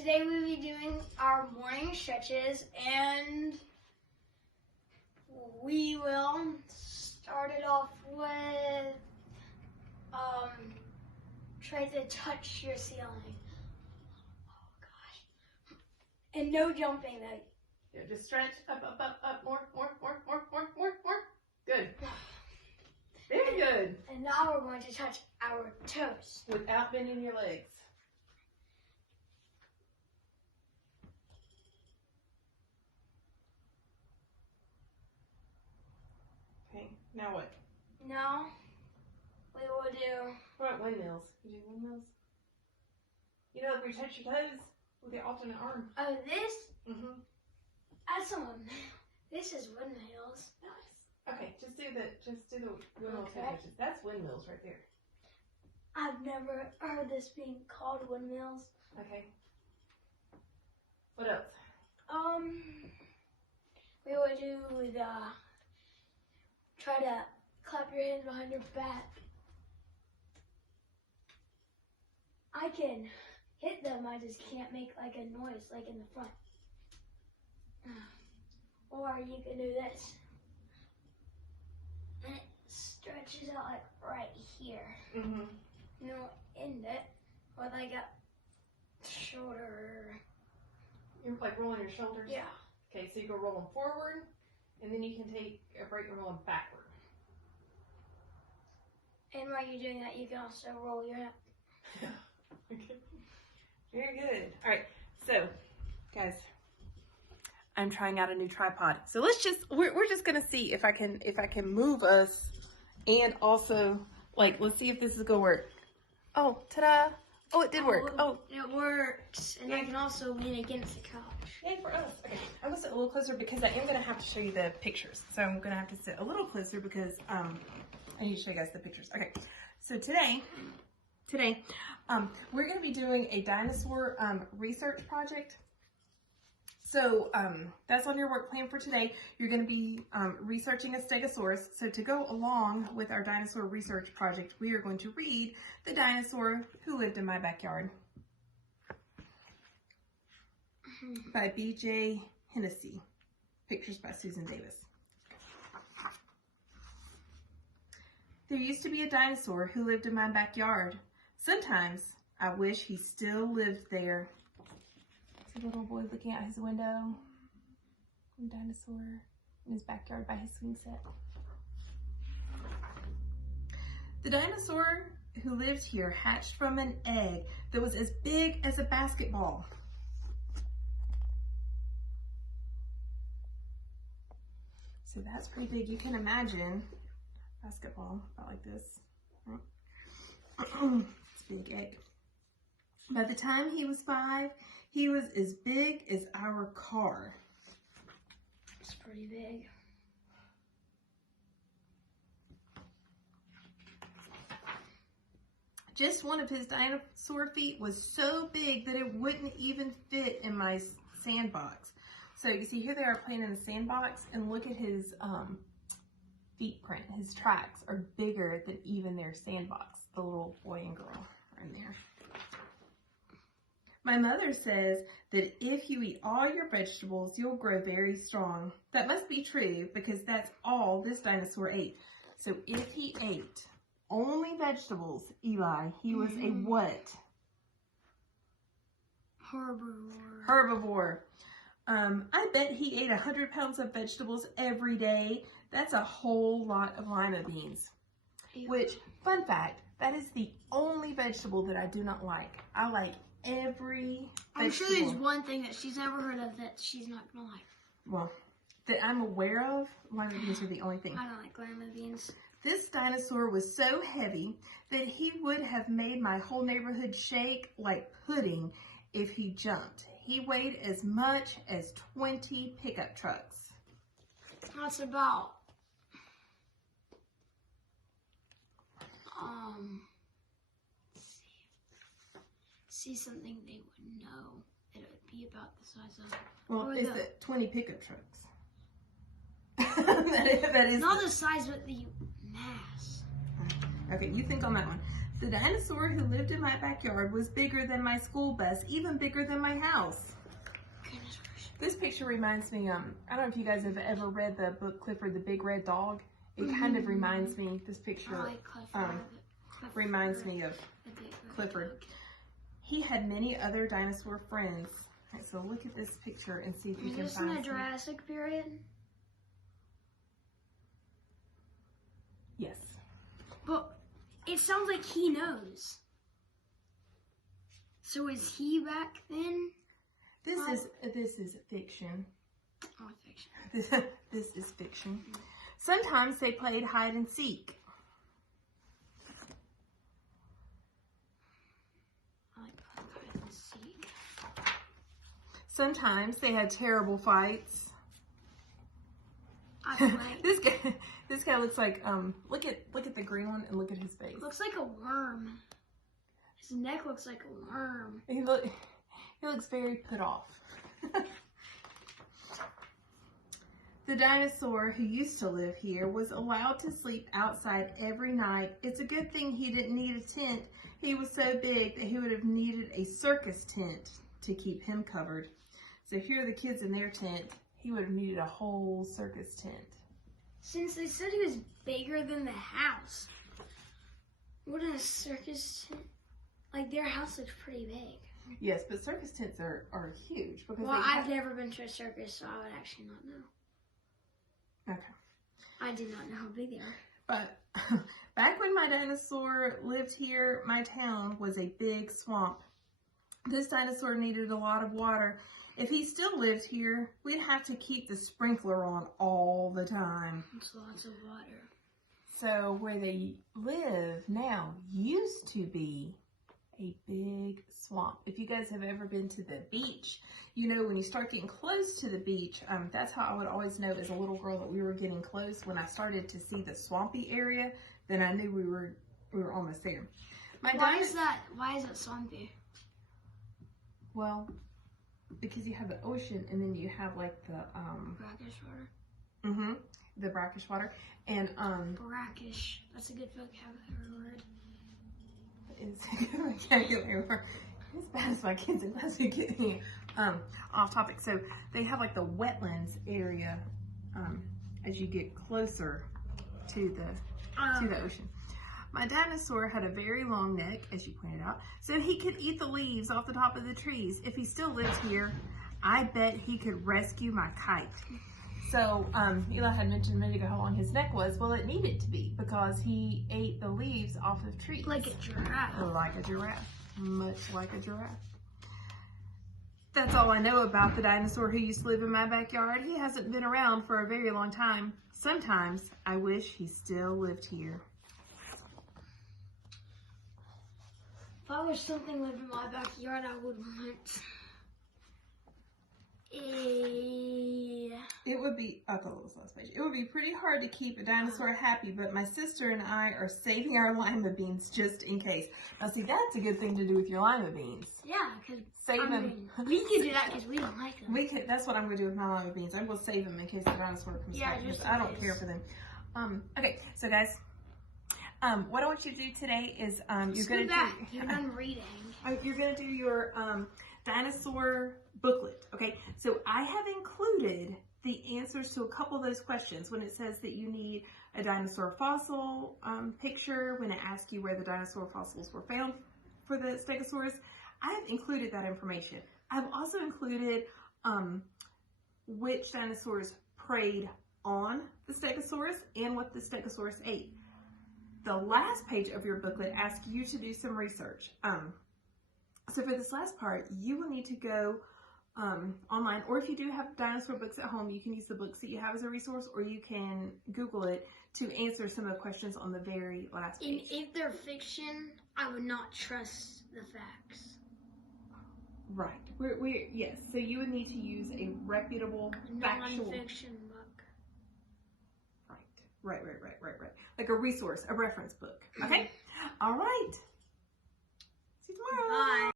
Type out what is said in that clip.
Today we'll be doing our morning stretches, and we will start it off with try to touch your ceiling. Oh gosh. And no jumping though. Yeah, just stretch up, more. Good. Very good. And now we're going to touch our toes. Without bending your legs. Okay, now what? Now we will do... What about windmills? You do windmills? You know, if we touch your toes with the alternate arm. Oh, this? Mm-hmm. That's one. This is windmills. Nice. Okay, just do the windmill Okay. stretches. That's windmills right there. I've never heard this being called windmills. Okay. What else? We will do the try to clap your hands behind your back. I can hit them, I just can't make like a noise like in the front. Or you can do this. And it stretches out like right here. Mm-hmm. You know, end it with like a shoulder. You're like rolling your shoulders? Yeah. Okay, so you go rolling forward, and then you can take a break and roll backward. And while you're doing that, you can also roll your neck. Okay. Very good. All right, so guys, I'm trying out a new tripod. So we're just gonna see if I can move us, and also let's see if this is gonna work. Oh, ta-da! Oh, it did work. Oh, it works, and I can also lean against the couch. yay for us. Okay, I'm gonna sit a little closer because I am gonna have to show you the pictures. So I'm gonna have to sit a little closer because I need to show you guys the pictures. Okay, so today, we're gonna be doing a dinosaur research project. So that's on your work plan for today. You're going to be researching a stegosaurus. So to go along with our dinosaur research project, we are going to read The Dinosaur Who Lived in My Backyard by B.J. Hennessy. Pictures by Susan Davis. There used to be a dinosaur who lived in my backyard. Sometimes I wish he still lived there. The little boy looking out his window. A dinosaur in his backyard by his swing set. The dinosaur who lived here hatched from an egg that was as big as a basketball. So that's pretty big. You can imagine basketball about like this. It's a big egg. By the time he was 5, he was as big as our car. It's pretty big. Just one of his dinosaur feet was so big that it wouldn't even fit in my sandbox. So you see here they are playing in the sandbox, and look at his feet print. His tracks are bigger than even their sandbox. The little boy and girl are in there. My mother says that if you eat all your vegetables, you'll grow very strong. That must be true because that's all this dinosaur ate. So if he ate only vegetables, Eli, he was a what? Herbivore. Herbivore. I bet he ate 100 pounds of vegetables every day. That's a whole lot of lima beans. Ew. Which, fun fact, that is the only vegetable that I do not like. I like every vegetable. I'm sure there's one thing that she's never heard of that she's not gonna like. Well, that I'm aware of, lima beans are the only thing. I don't like lima beans. This dinosaur was so heavy that he would have made my whole neighborhood shake like pudding if he jumped. He weighed as much as 20 pickup trucks. That's about see something they would know. It would be about the size of. Well, it's the 20 pickup trucks. that is not the size, but the mass. Okay, you think on that one. The dinosaur who lived in my backyard was bigger than my school bus, even bigger than my house. This picture reminds me, I don't know if you guys have ever read the book Clifford the Big Red Dog. It kind of reminds me, this picture reminds me of Clifford. He had many other dinosaur friends. Right, so look at this picture and see if you can find Is this in the Jurassic period? Yes. But it sounds like he knows. So is he back then? This is fiction. Oh, fiction. This is fiction. Sometimes they played hide and seek. I like hide and seek. Sometimes they had terrible fights. I like. This guy looks like look at the green one and look at his face. Looks like a worm. His neck looks like a worm. He looks very put off. The dinosaur who used to live here was allowed to sleep outside every night. It's a good thing he didn't need a tent. He was so big that he would have needed a circus tent to keep him covered. So here are the kids in their tent. He would have needed a whole circus tent. Since they said he was bigger than the house, wouldn't a circus tent? Like, their house looks pretty big. Yes, but circus tents are huge. Because well, I've never been to a circus, so I would actually not know. Okay. I did not know how big they are. But back when my dinosaur lived here, my town was a big swamp. This dinosaur needed a lot of water. If he still lived here, we'd have to keep the sprinkler on all the time. It's lots of water. So where they live now used to be a big swamp. If you guys have ever been to the beach, you know when you start getting close to the beach, that's how I would always know as a little girl that we were getting close. When I started to see the swampy area, then I knew we were almost there. Why is that swampy? Well, because you have the ocean and then you have like the brackish water. The brackish water and brackish. That's a good vocabulary word. It's a good vocabulary word. As bad as my kids in class would get me off topic. So they have like the wetlands area as you get closer to the ocean. My dinosaur had a very long neck, as you pointed out, so he could eat the leaves off the top of the trees. If he still lived here, I bet he could rescue my kite. So Eli had mentioned a minute ago how long his neck was. Well, it needed to be because he ate the leaves off of trees. Like a giraffe. Like a giraffe. Much like a giraffe. That's all I know about the dinosaur who used to live in my backyard. He hasn't been around for a very long time. Sometimes I wish he still lived here. If I wish something lived in my backyard, I would want It would be, I thought it was last page. It would be pretty hard to keep a dinosaur happy, but my sister and I are saving our lima beans just in case. Now see, that's a good thing to do with your lima beans. Yeah, because Save them. We could do that because we don't like them. That's what I'm going to do with my lima beans. I will save them in case the dinosaur comes back because I don't care for them. Okay, so guys, what I want you to do today is you're going to do. I'm reading. You're going to do your dinosaur booklet. Okay, so I have included the answers to a couple of those questions when it says that you need a dinosaur fossil picture, when it asks you where the dinosaur fossils were found for the Stegosaurus. I have included that information. I've also included which dinosaurs preyed on the Stegosaurus and what the Stegosaurus ate. The last page of your booklet asks you to do some research. So for this last part, you will need to go online, or if you do have dinosaur books at home, you can use the books that you have as a resource, or you can Google it to answer some of the questions on the very last page. And if they're fiction, I would not trust the facts. Right. Yes. So you would need to use a reputable, factual. Non-fiction book. Right. Like a resource, a reference book. Okay? All right. See you tomorrow. Bye.